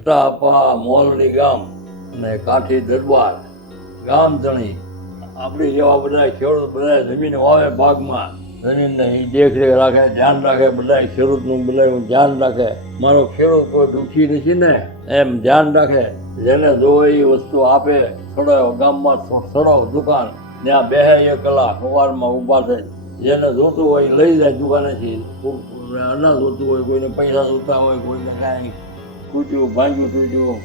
રસ્તા મોલની ગામ અને કાઠી દરબાર ગામ ધણી આપણી જેવા બધા ખેડૂત બધા જમીન વાવે ભાગમાં જમીનને એ દેખરેખ રાખે, ધ્યાન રાખે, બધા ખેડૂતનું બધા ધ્યાન રાખે. મારો ખેડૂત કોઈ દુઃખી નથી ને એમ ધ્યાન રાખે. જેને જોવે એ વસ્તુ આપે. થોડો ગામમાં થોડો દુકાન ત્યાં બેહે 1 કલાક સવારમાં ઊભા થાય. જેને જોતું હોય એ લઈ જાય દુકાનેથી. અનાજ જોતું હોય, કોઈને પૈસા જોતા હોય, કોઈને કાંઈ તૂટ્યું ભાંગ્યું તૂટ્યું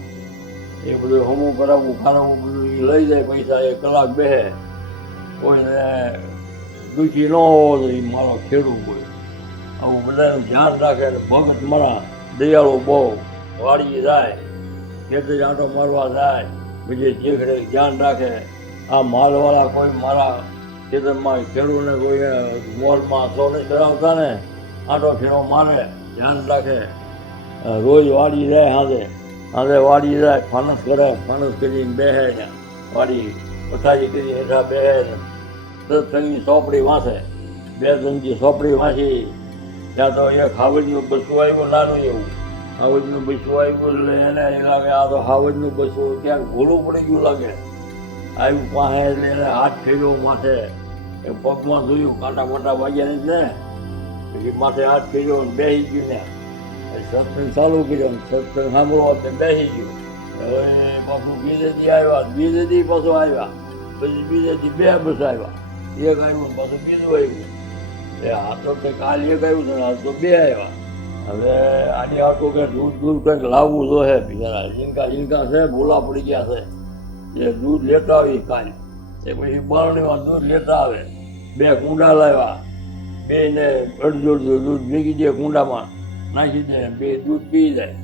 એ બધું હમું કરાવવું ખારાવું બધું એ લઈ જાય પૈસા. 1 કલાક બેહે. કોઈને દુઃખી ન હોવો તો એ મારો ખેડૂત હોય. આવું બધાનું ધ્યાન રાખે. ભગત મારા દયાળુ બહુ વાડીએ જાય, ખેતર આંટો મારવા જાય, બીજે દેખરેખ ધ્યાન રાખે. આ માલવાળા કોઈ મારા ખેતરમાં ખેડૂતને કોઈ મોલમાં સો નહીં કરાવતા ને આંટો ફેરો મારે, ધ્યાન રાખે. રોજ વાડી જાય, સાંજે વાડી જાય, ફાનસ કરે, ફાનસ કરીને બેહે ત્યાં વાડી પથારી કરી હેઠા બેહે. સત્સંગની સોપડી વાંચે, 2 જણની સોપડી વાંચી. ત્યાં તો એક હાવજનું બસું આવ્યું, નાનું એવું હાવજનું બસું આવ્યું એટલે એને એ લાગે આ તો હાવજનું બસું ક્યાંક ભૂલું પડી ગયું લાગે. આવ્યું પાસે એટલે એને હાથ ફેર્યો માથે, એ પગમાં જોયું કાંટા મોટા વાગ્યા નથી ને, પછી માથે હાથ ફેર્યો ને બેસી ગયું ને. સત્સંગ ચાલુ કર્યો, સત્સંગ સાંભળવા બેસી ગયું. હવે પાછું બીજે દી આવ્યા, બીજે દી પાછું આવ્યા, પછી બીજે દી 2 બસ આવ્યા. 1 આવ્યું પાછું બીજું આવ્યું. એ આ તો કાલ 1 આવ્યું છે ને આ તો 2 આવ્યા. હવે આની આટલું કંઈક દૂધ કંઈક લાવવું જોઈએ બિચારા. જીનકા છે, ભૂલા પડી ગયા છે. એ દૂધ લેતા આવી કાલ, એ પછી બરણીમાં દૂધ લેતા આવે. 2 કુંડા લાવ્યા, 2ને અડધું દૂધ ભેગી દે કુંડામાં નાખી દે, 2 દૂધ પી જાય.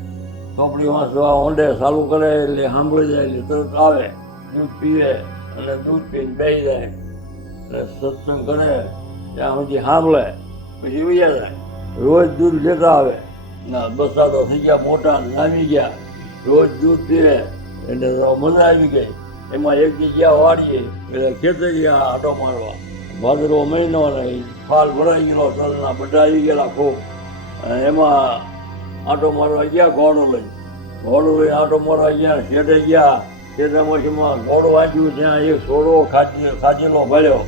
ચોપડી વાંચવા ઊંડે ચાલુ કરે એટલે સાંભળી જાય એટલે તરત આવે, દૂધ પીવે અને દૂધ પીને બેસી જાય. એટલે સત્સંગ કરે ત્યાં સુધી સાંભળે પછી ઉયા જાય. રોજ દૂધ લેતા આવે. ના બસા તો થઈ ગયા મોટા, નામી ગયા, રોજ દૂધ પીવે એટલે મજા આવી ગઈ. એમાં એક જગ્યા વાળીએ એટલે ખેતરિયા આટો મારવા. ભાદરવો મહિનો નહીં, ફાલ ભરાઈ ગયેલો, તલના બધા આવી ગયેલા ખૂબ. એમાં આટો મારવા ગયા ઘોડો લઈ આટો મારવા ગયા. શેઠે ગયા, શેઠામાં ઘોડો વાંચ્યું ત્યાં એક સોડો ખાધેલો ભર્યો.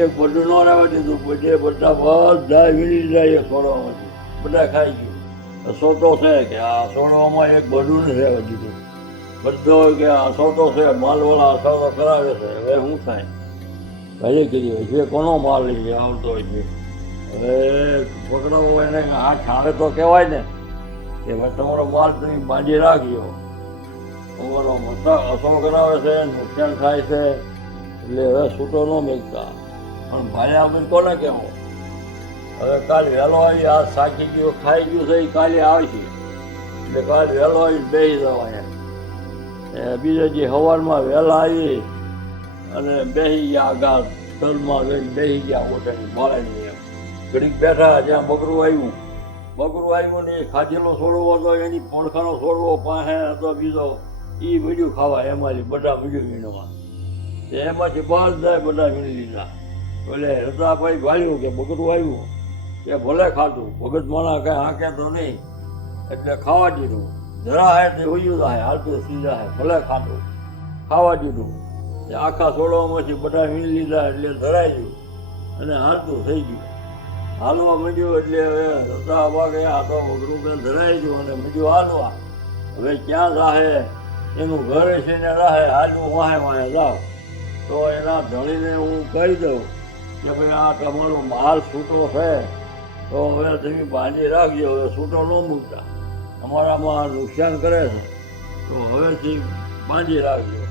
એક બધું ન રહેવા દીધું, બધા વીણી જાય. એક સોડામાંથી બધા ખાઈ ગયું. સોટો છે કે આ સોડામાં એક બધું નથી રહેવા દીધું. બધો કે આ સોટો છે, માલવાળા સોટો કરાવે છે. હવે શું થાય? ભલે કરી છે કોનો માલ લઈ આવતો હોય છે. હવે પકડાવો એને આ છાણે તો કહેવાય ને કે ભાઈ તમારો માલ તમે બાંધી રાખજો. તમારો અસર કરાવે છે, નુકસાન થાય છે, એટલે હવે છૂટો ન મેકતા. પણ ભાઈ આપણે કોને કહેવું? હવે કાલે વહેલો આવી, આ સાચી ગયું ખાઈ ગયું છે એ કાલે આવશે એટલે કાલે વહેલો આવી બેસી જવા. બીજા જે સવારમાં વહેલા આવી અને બેસી ગયા, આગળ તલમાં જઈને બેસી ગયા. ઓટાની માળાની એમ ઘડીક બેઠા. જ્યાં બકરું આવ્યું ને એ ખાધેલો છોડવો હતો, એની પડખાનો છોડવો પાસે હતો બીજો, એ વીડ્યું ખાવા. એમાંથી બધા વીડ્યું વીણવા, એમાંથી બધા વીણી લીધા. એટલે રતાભાઈ ભાળ્યું કે બકરું આવ્યું કે ભલે ખાધું, ભગત માણા કાંઈ હાંકે તો નહીં એટલે ખાવા દીધું. જરા હે તે ઉયું જાય, હાલતું સીધા હે, ભલે ખાધું, ખાવા દીધું. આખા છોડવામાંથી બધા વીણી લીધા એટલે ધરાઈ ગયું અને હાલતું થઈ ગયું. હાલવા માંડ્યું એટલે હવે રતા ભાગે આ તો બકરું કે ધરાઈ ગયું અને માંડ્યું હાલવા. હવે ક્યાં જાહે? એનું ઘર છે ને રાહે હાલવું વાહે જાવ તો એના ધણીને હું કહી દઉં કે ભાઈ આ તમારો માલ છૂટો છે તો હવે તમે બાંધી રાખજો, હવે છૂટો ન મૂકતા, અમારામાં નુકસાન કરે છે તો હવેથી બાંધી રાખજો.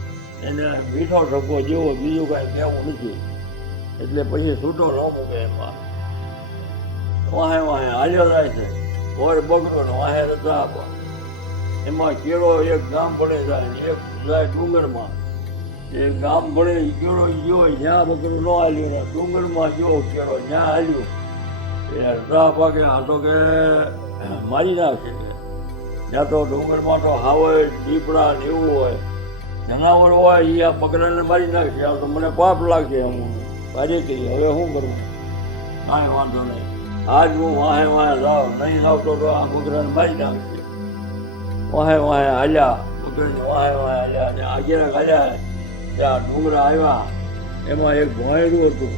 એને મીઠો ઠપકો જેવો બીજું કાંઈ કહેવું નથી. એટલે પછી છૂટો ન મૂકે. એમાં વાહે હાલ્યો જાય છે. કોઈ બગડો ને વાહે રજા આપવા. એમાં કેળો એક ગામ પડે જાય, એક જાય ડુંગરમાં. એ ગામ પડે કેળો ગયો જ્યાં બકરું ન હાલ્યું ને ડુંગરમાં ગયો કેળો જ્યાં હાલ્યું એ રજા પાકે. આ તો કે મારી નાખશે. ત્યાં તો ડુંગરમાં તો હાવય દીપડા ને એવું હોય, જનાવર હોય, એ આ બકરાને મારી નાખશે. આ તો મને પાપ લાગશે. હું ભાજી કહી હવે શું કરવું? કાંઈ વાંધો નહીં, આજ હું વાહે જાઉં, નહીં આવતો તો આ બકરાને મારી નાખશે. વાહે વાહે હાલ્યા, બકરીને વાહે વાહે હાલ્યા, અને આગેરા હાલ્યા ત્યાં ડુંગરા આવ્યા. એમાં એક ભોંયરું હતું.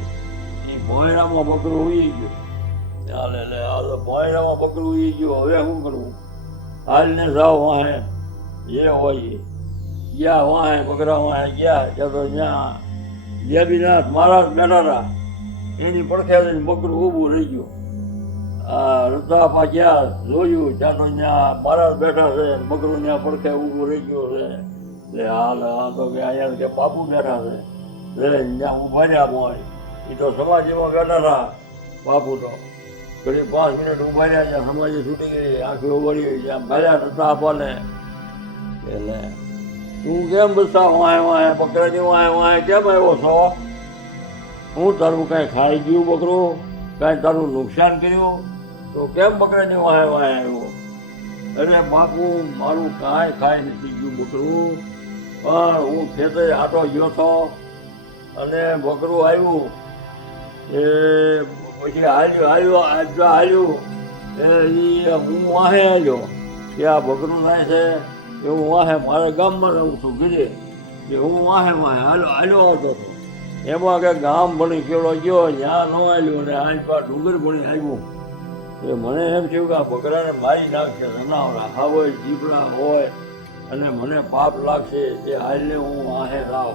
એ ભોંયરામાં બકરું ઉઈ ગયું. ચાલે લે આ તો ભોંયરામાં બકરું ઉઈ ગયું, હવે શું કરવું? હાલને જાઓ વાહે જે હોય ગયા. વાહે બકરા વાહે ગયા ત્યાં તો ત્યાં દેવીનાથ મહારાજ બેઠા હતા. એની પડખે બકરું ઊભું રહી ગયું. આ રસ્તાપા ગયા જોયું ત્યાં તો ત્યાં મહારાજ બેઠા છે, બકરું ત્યાં પડખે ઊભું રહી ગયું છે. એટલે હાલ આ તો કે અહીંયા કે બાપુ બેઠા છે. ત્યાં ઊભા રહ્યા હોય એ તો સમાધિમાં બેઠા હતા. બાપુ તો ઘડી 5 મિનિટ ઊભા રહ્યા, ત્યાં સમાધિ છૂટી ગઈ, આંખી ઉભરી ત્યાં ભર્યા રસ્તાપાને. એટલે તું કેમ બસા વાંહે વાંહે બકરાની વાંહે વાંહે કેમ આવ્યો છો? હું તારું કાંઈ ખાઈ ગયું બકરું? કાંઈ તારું નુકસાન કર્યું? તો કેમ બકરાની વાંહે વાંહે આવ્યો? અરે બાપુ મારું કાંઈ ખાઈ નથી ગયું બકરું, પણ હું ખેતરે આટો ગયો હતો અને બકરું આવ્યું એ પછી હાલ્યું એ હું વાહે આવ્યો કે આ બકરું નાય છે એવું વાહે મારા ગામમાં રહું છું ઘીરે કે હું વાહે વાહે હાલ્યો આવતો હતો. એમાં કે ગામ ભણી કેવડો ગયો ત્યાં ન આવ્યું ને આજ પા ડુંગર ભણી આવ્યું. એ મને એમ થયું કે આ બકરાને મારી નાખશે, જનાવરા હોય જીપડા હોય અને મને પાપ લાગશે તે હાલને હું વાહે રાવ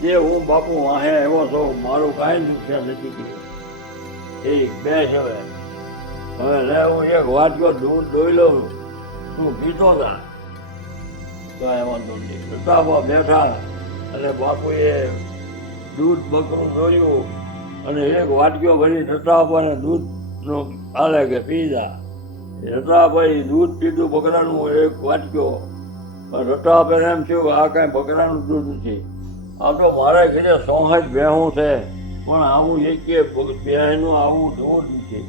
તે હું બાપુ વાહે આવ્યો છો, મારું કાંઈ નુકસાન નથી કર્યું. એ બેસ હવે લે હું એક વાટકો દૂધ દોઈ લઉં, તું પીતો હતા તો એમાં રસ્તામાં બેઠા અને બાપુએ દૂધ બકરું દોર્યું અને એક વાટક્યો ભરી રસ્તાપાને દૂધનું હાલે કે પી જા. રસ્તાભાઈ દૂધ પીધું બકરાનું એક વાટક્યો. રસ્તાભાઈને એમ થયું આ કાંઈ બકરાનું દૂધ નથી, આ તો મારા ઘરે 100 જ ભેહું છે, પણ આવું એક કે ભેંસનું આવું દૂધ નથી,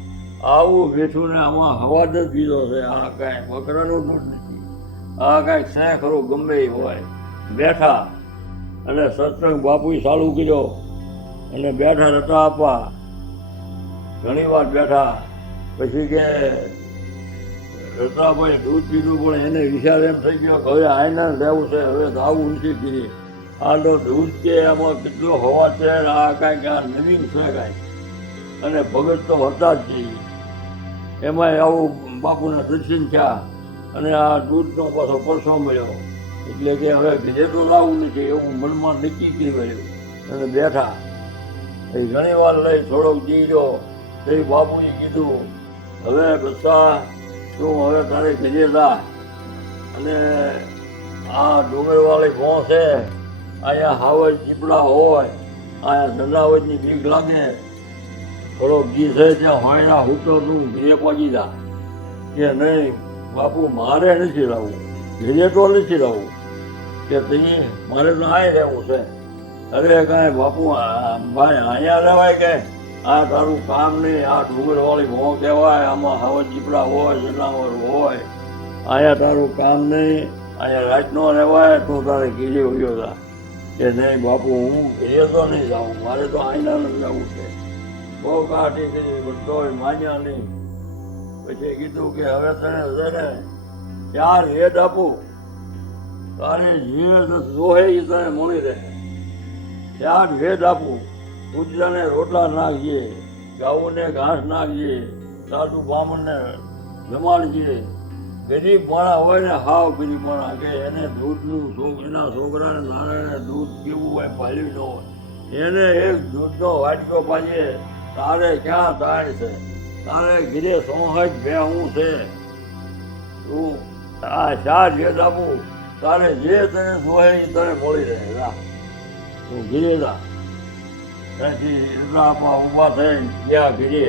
આવું બેઠું ને આમાં હવા જ પીધો છે, આ કાંઈ બકરાનું દૂધ નથી, આ કાંઈક છે ખરું ગમે એ હોય. બેઠા અને સત્સંગ બાપુએ ચાલુ કર્યો અને બેઠા રટા આપવા ઘણી વાર બેઠા. પછી કે રતાભાઈ દૂધ પીધું પણ એને વિચાર એમ થઈ ગયો કે હવે આઈના લેવું છે, હવે તો આવું નથી કરી. આ તો દૂધ કે આમાં કેટલો હવા છે, આ કાંઈક આ નવીન છે કાંઈ, અને ભગત તો હતા જ જઈએ. એમાંય આવું બાપુના દર્શન થયા અને આ દૂધનો પાછો પરસો મળ્યો. એટલે કે હવે ઘરે તો લાવવું નથી એવું મનમાં નક્કી કર્યું અને બેઠા. એ ઘણી વાર લઈ થોડોક જીવ્યો તે બાપુએ કીધું હવે બધા તું હવે તારે ઘરે જા અને આ ડુંગરવાળી ભોં છે, અહીંયા હાવજ ચીપડા હોય, અહીંયા ધંધાવજની બીક લાગે, થોડોક ઘી છે ત્યાં હોયના હૂતો તું ઘરે પહોંચી જા. કે નહીં બાપુ મારે નથી લાવવું, ઘરે તો નથી લાવવું, કે તમે મારે તો અહીં રહેવું છે. અરે કાંઈ બાપુ ભાઈ અહીંયા રહેવાય કે આ તારું કામ નહીં, આ ડુંગરવાળી ભોં કહેવાય, આમાં હવા ચીપડા હોય, જનાવર હોય, અહીંયા તારું કામ નહીં, અહીંયા રાતનો રહેવાય, તું તારે ઘીરે ઉયો જા. કે નહીં બાપુ હું ઘરે તો નહીં જાઉં, મારે તો અહીંના જ જવું છે. બહુ કાઢી કરી બધોય માન્યા નહીં. પછી કીધું કે હવે તને છે ને 4 વેદ આપું, તારે જે જોહે એ તને મળી રહે. 4 વેદ આપું, કૂતરાને રોટલા નાખજે, ગાઉને ઘાસ નાખજે, સાધુ બ્રાહ્મણને જમાડજે. ગરીબ માણા હોય ને હાવ ગરીબ માણા કે એને દૂધનું એના છોકરાને નારાયણે દૂધ પીવું હોય પાલ્યું ન હોય, એને એક દૂધનો વાટકો પાજે. તારે ક્યાં તાણ છે, તારે ઘીરે 100 જ ભેહું છે, તું આ 4 વેદ આપું, તારે જે તને જોહે એ તને મળી રહે. જા તું ઘીરે જા. ત્યાંથી આપવા ઊભા થઈને ગયા ઘીરે.